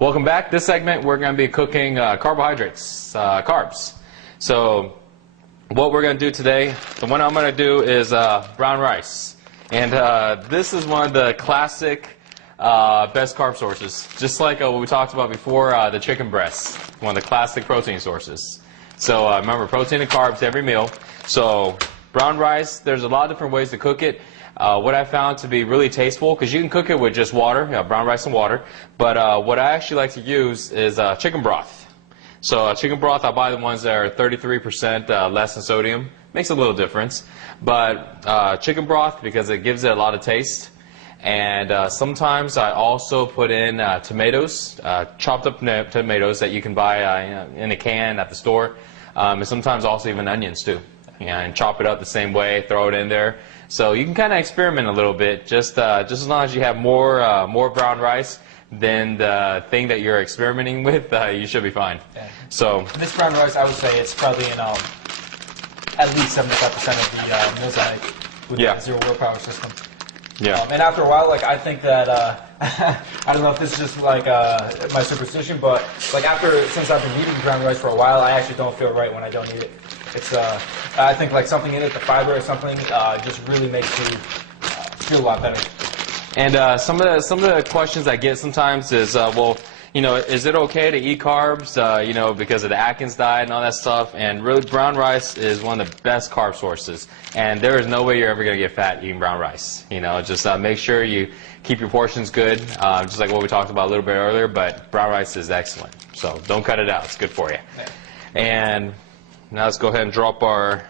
Welcome back. This segment we're going to be cooking carbohydrates, carbs. So what we're going to do today, the one I'm going to do is brown rice. And this is one of the classic best carb sources. Just like what we talked about before, the chicken breast, one of the classic protein sources. So remember, protein and carbs every meal. So brown rice, there's a lot of different ways to cook it. What I found to be really tasteful, because you can cook it with just water, brown rice and water, but what I actually like to use is chicken broth. So chicken broth, I buy the ones that are 33% less in sodium. Makes a little difference. But chicken broth, because it gives it a lot of taste. And sometimes I also put in tomatoes, chopped up tomatoes that you can buy in a can at the store. And sometimes also even onions too. And chop it up the same way, throw it in there. So you can kind of experiment a little bit, just as long as you have more brown rice than the thing that you're experimenting with, you should be fine. Yeah. So this brown rice, I would say it's probably in at least 75% of the meals I make with the zero willpower system. Yeah. And after a while, like I think that I don't know if this is just like my superstition, but like since I've been eating brown rice for a while, I actually don't feel right when I don't eat it. It's I think like something in it, the fiber or something, just really makes you feel a lot better. And some of the questions I get sometimes is, well, you know, is it okay to eat carbs, you know, because of the Atkins diet and all that stuff? And really, brown rice is one of the best carb sources. And there is no way you're ever going to get fat eating brown rice. You know, just make sure you keep your portions good, just like what we talked about a little bit earlier. But brown rice is excellent. So don't cut it out. It's good for you. Yeah. And now let's go ahead and drop our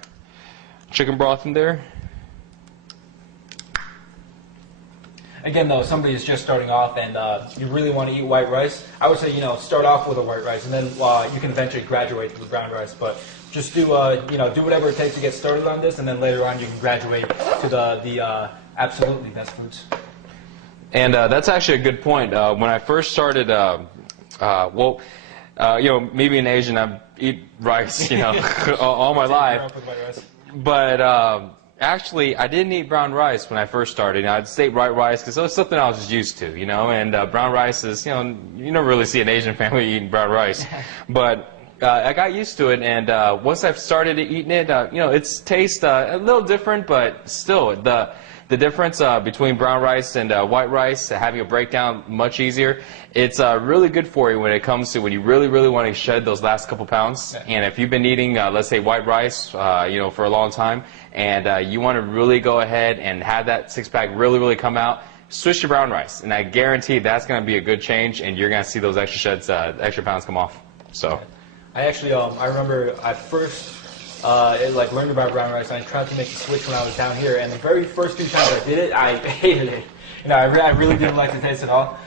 chicken broth in there. Again, though, if somebody is just starting off and you really want to eat white rice, I would say, you know, start off with a white rice, and then you can eventually graduate to the brown rice. But just do, you know, do whatever it takes to get started on this, and then later on you can graduate to the absolutely best foods. And that's actually a good point. When I first started, well, you know, me being Asian, I eat rice, you know, all my life. But actually, I didn't eat brown rice when I first started. You know, I'd say white rice because it was something I was just used to, you know. And brown rice is, you know, you don't really see an Asian family eating brown rice. But I got used to it, and once I started eating it, you know, its taste a little different, but still the difference between brown rice and white rice, having a breakdown much easier. It's really good for you when it comes to when you really want to shed those last couple pounds. And if you've been eating, let's say, white rice, you know, for a long time, and you want to really go ahead and have that six-pack really come out, switch to brown rice, and I guarantee that's going to be a good change, and you're going to see those extra pounds come off. So, I actually, I remember I first learned about brown rice, and I tried to make the switch when I was down here, and the very first few times I did it, I hated it. You know, I really didn't like the taste at all.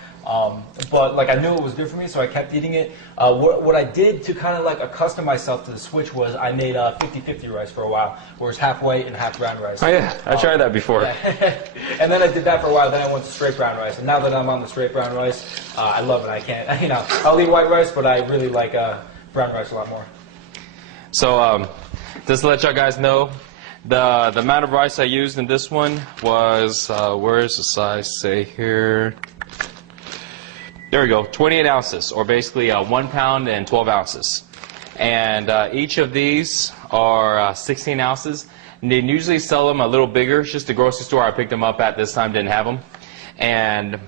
But like I knew it was good for me, so I kept eating it. What I did to kind of like accustom myself to the switch was I made 50-50 rice for a while, where it's half white and half brown rice. Oh yeah, I tried that before. Yeah. And then I did that for a while. Then I went to straight brown rice, and now that I'm on the straight brown rice, I love it. I can't, you know, I'll eat white rice, but I really like brown rice a lot more. So just to let y'all guys know, the amount of rice I used in this one was, where is the size say here? There we go, 28 ounces, or basically 1 pound and 12 ounces. And each of these are 16 ounces. And they usually sell them a little bigger. It's just the grocery store I picked them up at this time didn't have them. And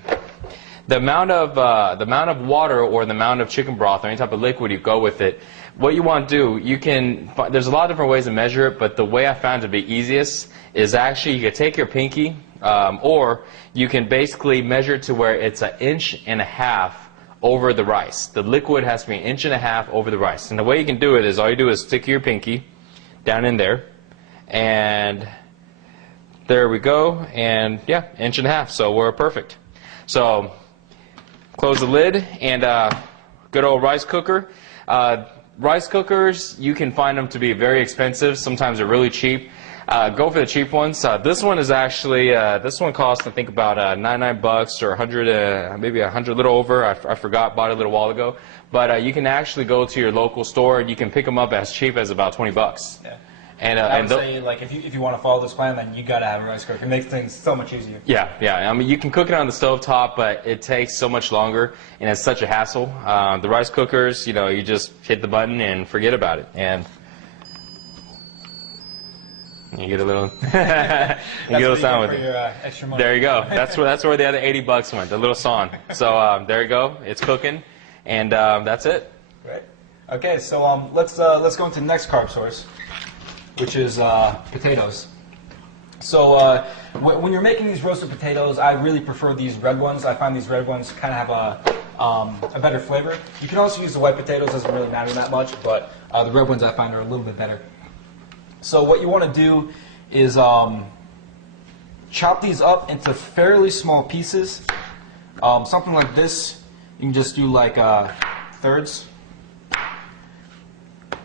the amount of water or the amount of chicken broth or any type of liquid you go with it, what you want to do, you can, there's a lot of different ways to measure it, but the way I found to be easiest is actually you can take your pinky, or you can basically measure to where it's 1.5 inches over the rice. The liquid has to be 1.5 inches over the rice. And the way you can do it is all you do is stick your pinky down in there, and there we go, and yeah, 1.5 inches, so we're perfect. So close the lid, and good old rice cooker. Rice cookers, you can find them to be very expensive. Sometimes they're really cheap. Go for the cheap ones. This one is actually, this one costs I think about $99 or 100, maybe 100, little over. I forgot, bought it a little while ago. But you can actually go to your local store and you can pick them up as cheap as about $20. Yeah. I would say, like, if you want to follow this plan, then you gotta have a rice cooker. It makes things so much easier. Yeah, yeah. I mean, you can cook it on the stove top, but it takes so much longer, and it's such a hassle. The rice cookers, you know, you just hit the button and forget about it, and you get a little, you get a little sound with it. Your, extra money. There you go. That's where the other $80 went. The little sawn. So there you go. It's cooking, and that's it. Right. Okay, so let's go into the next carb source, which is potatoes. So when you're making these roasted potatoes, I really prefer these red ones. I find these red ones kind of have a better flavor. You can also use the white potatoes, doesn't really matter that much, but the red ones I find are a little bit better. So what you want to do is chop these up into fairly small pieces. Something like this, you can just do like thirds.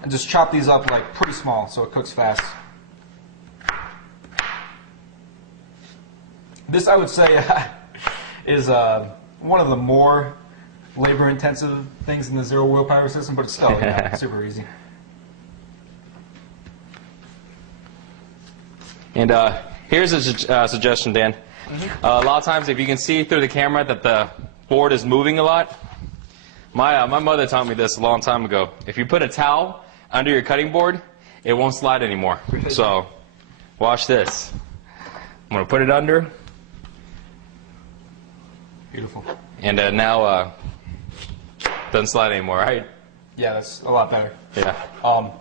And just chop these up like pretty small so it cooks fast. This, I would say, is one of the more labor-intensive things in the zero willpower system, but it's still super easy. And here's a suggestion, Dan. A lot of times, if you can see through the camera that the board is moving a lot, my mother taught me this a long time ago. If you put a towel under your cutting board, it won't slide anymore. So watch this. I'm going to put it under. Beautiful. And now doesn't slide anymore, right? Yeah, that's a lot better. Yeah.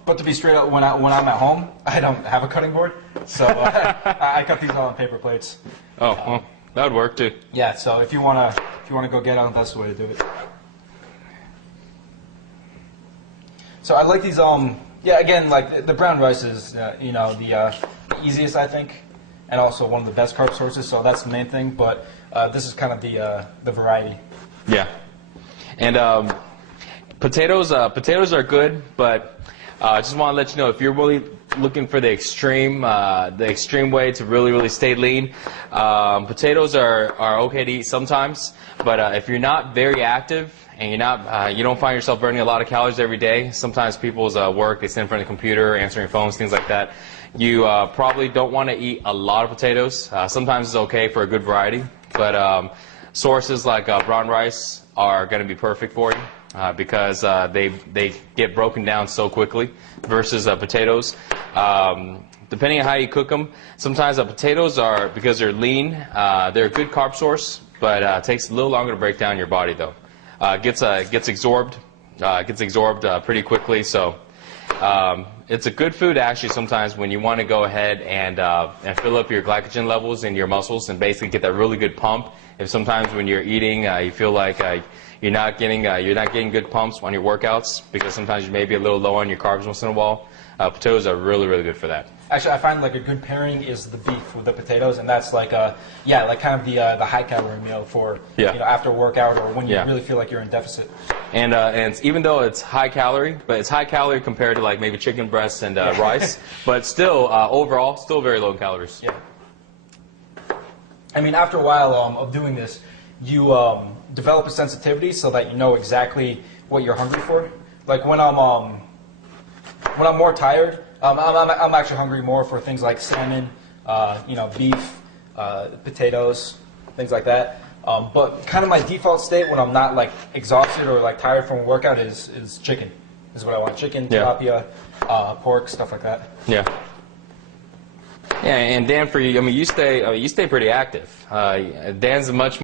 But to be straight up, when I'm at home, I don't have a cutting board, so I cut these all on paper plates. Oh, well, that would work too. Yeah. So if you wanna go get on, that's the way to do it. So I like these. Yeah. Again, like the brown rice is, you know, the easiest, I think, and also one of the best carb sources. So that's the main thing. But this is kind of the variety. Yeah. And potatoes are good, but I just want to let you know, if you're really looking for the extreme way to really stay lean, potatoes are okay to eat sometimes. But if you're not very active and you don't find yourself burning a lot of calories every day, sometimes people's work, they sit in front of the computer, answering phones, things like that. You probably don't want to eat a lot of potatoes. Sometimes it's okay for a good variety, but sources like brown rice are going to be perfect for you. Because they get broken down so quickly versus potatoes. Depending on how you cook them, sometimes potatoes are, because they're lean, they're a good carb source, but it takes a little longer to break down in your body though. Gets absorbed pretty quickly. So it's a good food actually sometimes when you want to go ahead and fill up your glycogen levels in your muscles and basically get that really good pump. If sometimes when you're eating you feel like you're not getting good pumps on your workouts because sometimes you may be a little low on your carbs once in a while, potatoes are really good for that. Actually, I find like a good pairing is the beef with the potatoes, and that's like like kind of the high calorie meal for you know, after a workout or when you really feel like you're in deficit. And even though it's high calorie, but it's high calorie compared to like maybe chicken breasts and rice, but still overall still very low in calories. Yeah. I mean, after a while of doing this, you develop a sensitivity so that you know exactly what you're hungry for. Like when I'm more tired, I'm actually hungry more for things like salmon, you know, beef, potatoes, things like that. But kind of my default state when I'm not like exhausted or like tired from a workout is chicken. Is what I want: chicken, tilapia, pork, stuff like that. Yeah. Yeah, and Dan, for you, I mean, you stay pretty active. Dan's a much